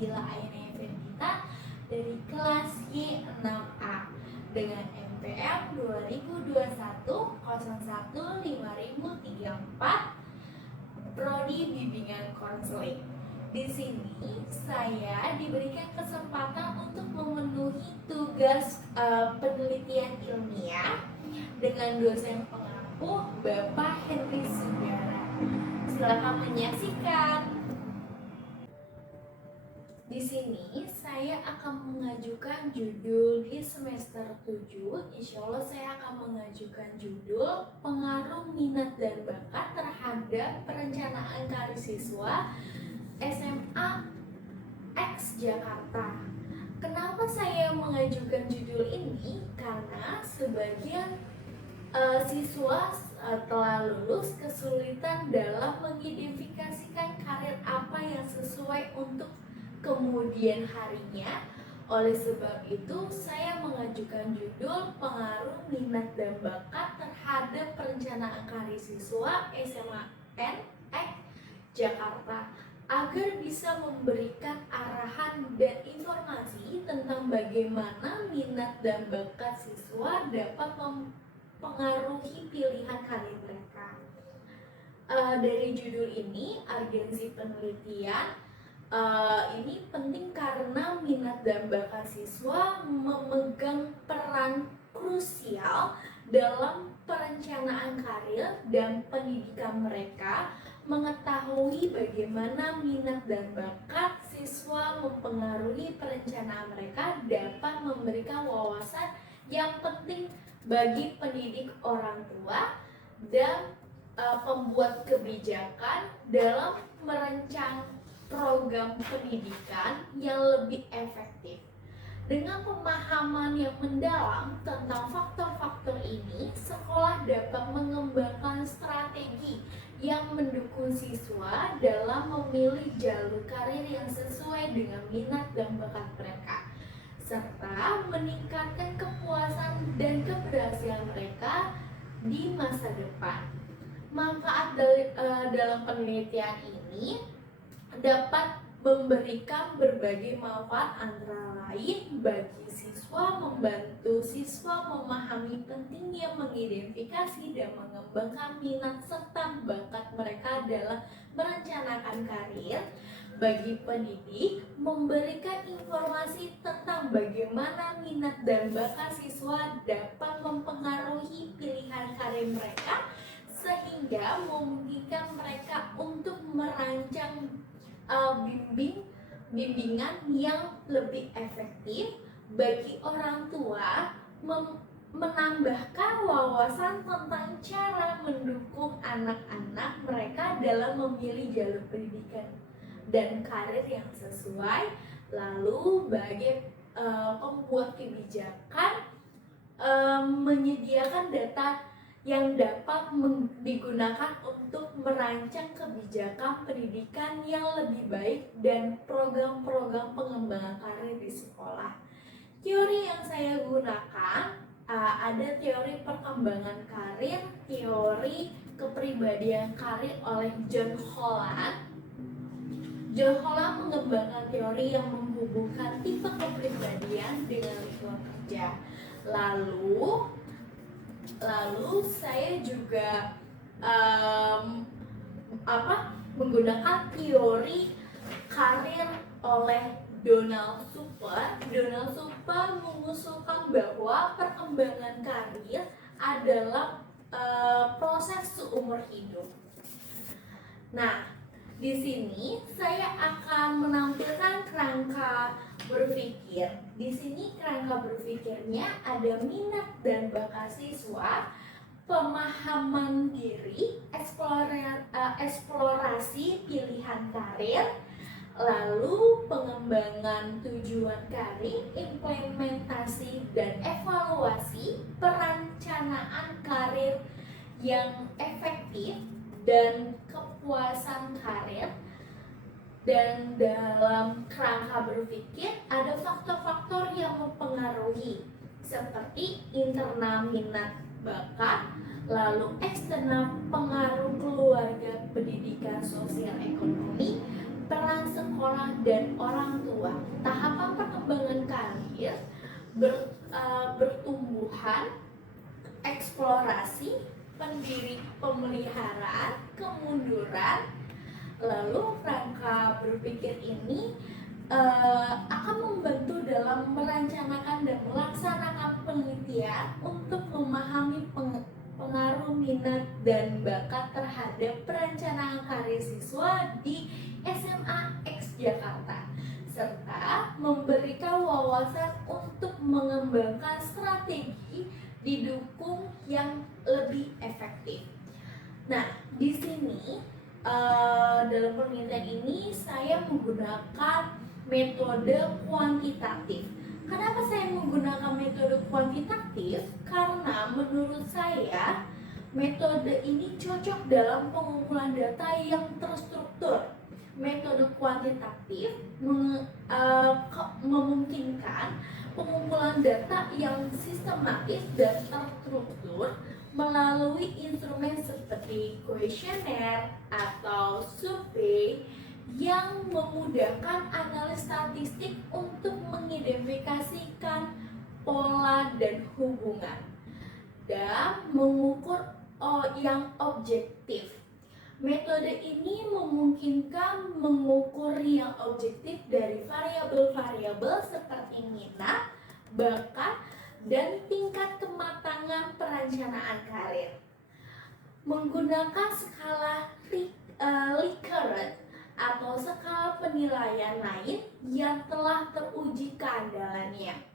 Nabila Ainaya Fendita dari kelas Y6A dengan NPM 2021 01 5034 Prodi Bimbingan Konseling. Di sini saya diberikan kesempatan untuk memenuhi tugas penelitian ilmiah dengan dosen pengampu Bapak Henry Sugara. Silakan menyaksikan. Di sini saya akan mengajukan judul di semester 7. Insya Allah saya akan mengajukan judul Pengaruh Minat dan Bakat terhadap Perencanaan Karir Siswa SMA X Jakarta. Kenapa saya mengajukan judul ini? Karena sebagian siswa telah lulus kesulitan dalam mengidentifikasikan karir apa yang sesuai untuk kemudian harinya. Oleh sebab itu, saya mengajukan judul Pengaruh Minat dan Bakat terhadap Perencanaan Karir Siswa SMA X Jakarta, agar bisa memberikan arahan dan informasi tentang bagaimana minat dan bakat siswa dapat mempengaruhi pilihan karir mereka. Dari judul ini, urgensi penelitian ini penting karena minat dan bakat siswa memegang peran krusial dalam perencanaan karir dan pendidikan mereka. Mengetahui bagaimana minat dan bakat siswa mempengaruhi perencanaan mereka dapat memberikan wawasan yang penting bagi pendidik orang tua dan pembuat kebijakan dalam merancang program pendidikan yang lebih efektif. Dengan pemahaman yang mendalam tentang faktor-faktor ini, sekolah dapat mengembangkan strategi yang mendukung siswa dalam memilih jalur karir yang sesuai dengan minat dan bakat mereka, serta meningkatkan kepuasan dan keberhasilan mereka di masa depan. Manfaat dalam penelitian ini dapat memberikan berbagai manfaat, antara lain bagi siswa, membantu siswa memahami pentingnya mengidentifikasi dan mengembangkan minat serta bakat mereka dalam merencanakan karir. Bagi pendidik, memberikan informasi tentang bagaimana minat dan bakat siswa dapat mempengaruhi pilihan karir mereka, sehingga memungkinkan mereka untuk merancang bimbingan yang lebih efektif. Bagi orang tua, menambahkan wawasan tentang cara mendukung anak-anak mereka dalam memilih jalur pendidikan dan karir yang sesuai. Lalu bagi pembuat kebijakan, menyediakan data yang dapat digunakan untuk merancang kebijakan pendidikan yang lebih baik dan program-program pengembangan karir di sekolah. Teori yang saya gunakan ada teori perkembangan karir, teori kepribadian karir oleh John Holland. John Holland mengembangkan teori yang menghubungkan tipe kepribadian dengan lingkungan kerja. Lalu saya juga menggunakan teori karir oleh Donald Super. Donald Super mengusulkan bahwa perkembangan karir adalah proses seumur hidup. Nah, di sini saya akan menampilkan kerangka berpikir. Di sini kerangka berpikirnya ada minat dan bakat siswa, pemahaman diri, eksplorasi pilihan karir, lalu pengembangan tujuan karir, implementasi dan evaluasi, perencanaan karir yang efektif, dan kepuasan karir. Dan dalam kerangka berpikir ada faktor-faktor yang mempengaruhi, seperti internal minat bakat, lalu eksternal pengaruh keluarga, pendidikan, sosial, ekonomi, peran sekolah dan orang tua. Tahapan pengembangan karir, bertumbuhan, eksplorasi, pemeliharaan, kemunduran. Lalu rangka berpikir ini akan membantu dalam merencanakan dan melaksanakan penelitian untuk memahami pengaruh minat dan bakat terhadap perencanaan karir siswa di SMA X Jakarta, serta memberikan wawasan untuk mengembangkan strategi didukung yang lebih efektif. Nah, di sini dalam penelitian ini saya menggunakan metode kuantitatif. Kenapa saya menggunakan metode kuantitatif? Karena menurut saya metode ini cocok dalam pengumpulan data yang terstruktur. Metode kuantitatif memungkinkan pengumpulan data yang sistematis dan terstruktur melalui instrumen seperti kuesioner atau survei yang memudahkan analis statistik untuk mengidentifikasikan pola dan hubungan dan mengukur yang objektif. Metode ini memungkinkan mengukur yang objektif dari variabel-variabel seperti minat, bakat, dan tingkat kematangan perencanaan karir. Menggunakan skala Likert atau skala penilaian lain yang telah teruji keandalannya.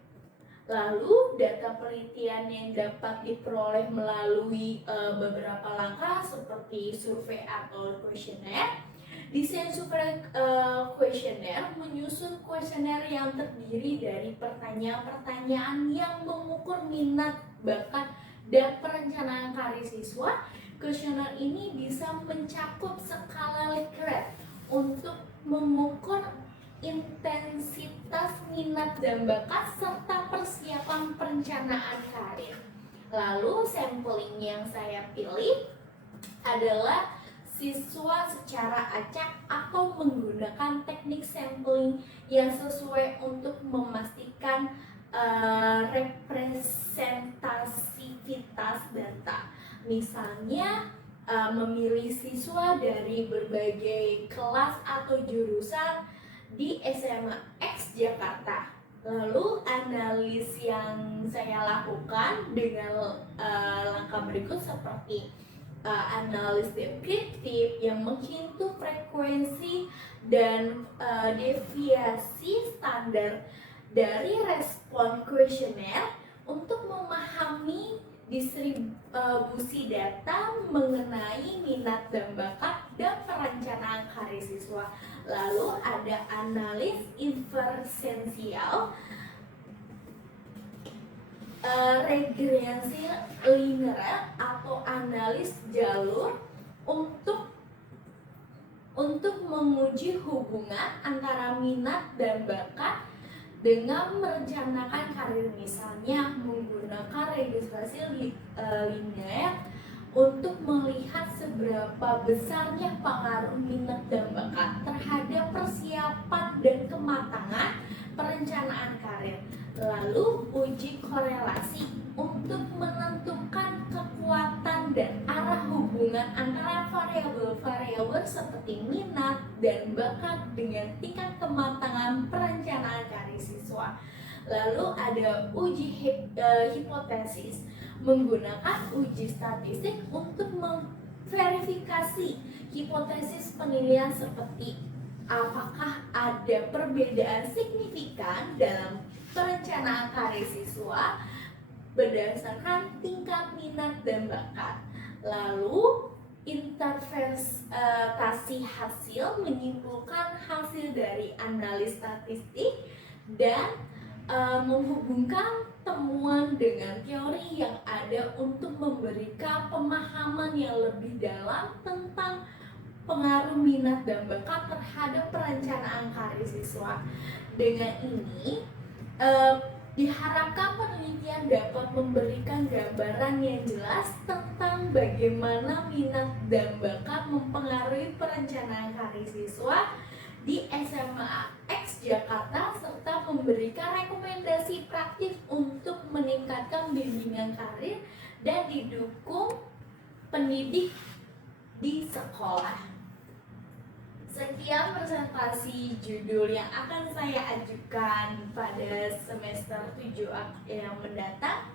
Lalu data penelitian yang dapat diperoleh melalui beberapa langkah seperti survei atau kuesioner. Desain survei kuesioner menyusun kuesioner yang terdiri dari pertanyaan-pertanyaan yang mengukur minat, bakat, dan perencanaan karir siswa. Kuesioner ini bisa mencakup skala Likert untuk mengukur intensitas minat dan bakat serta persiapan perencanaan karir. Lalu sampling yang saya pilih adalah siswa secara acak atau menggunakan teknik sampling yang sesuai untuk memastikan representasivitas data. Misalnya memilih siswa dari berbagai kelas atau jurusan di SMA X Jakarta. Lalu analis yang saya lakukan dengan langkah berikut seperti analis deskriptif yang menghitung frekuensi dan deviasi standar dari respon kuesioner untuk memahami distribusi data mengenai minat dan bakat dan perencanaan karir siswa. Lalu ada analis inferensial, regresi linear atau analis jalur untuk menguji hubungan antara minat dan bakat dengan merencanakan karir, misalnya menggunakan regresi linear untuk melihat seberapa besarnya pengaruh minat dan bakat terhadap persiapan dan kematangan perencanaan karir. Lalu uji korelasi untuk menentukan kekuatan dan arah hubungan antara variabel-variabel seperti minat dan bakat dengan tingkat kematangan perencanaan karir siswa. Lalu ada uji hipotesis menggunakan uji statistik untuk memverifikasi hipotesis penilaian seperti apakah ada perbedaan signifikan dalam perencanaan karir siswa berdasarkan tingkat minat dan bakat. Lalu interpretasi hasil menyimpulkan hasil dari analis statistik dan menghubungkan temuan dengan teori yang ada untuk memberikan pemahaman yang lebih dalam tentang pengaruh minat dan bakat terhadap perencanaan karir siswa. Dengan ini diharapkan penelitian dapat memberikan gambaran yang jelas tentang bagaimana minat dan bakat mempengaruhi perencanaan karir siswa di SMA X Jakarta serta memberikan rekomendasi praktik untuk meningkatkan bimbingan karir dan didukung pendidik di sekolah. Sekian presentasi judul yang akan saya ajukan pada semester 7 yang mendatang.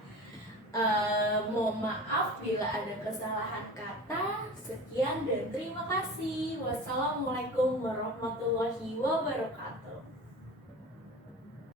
Mohon maaf bila ada kesalahan kata. Sekian dan terima kasih. Wassalamualaikum warahmatullahi wabarakatuh.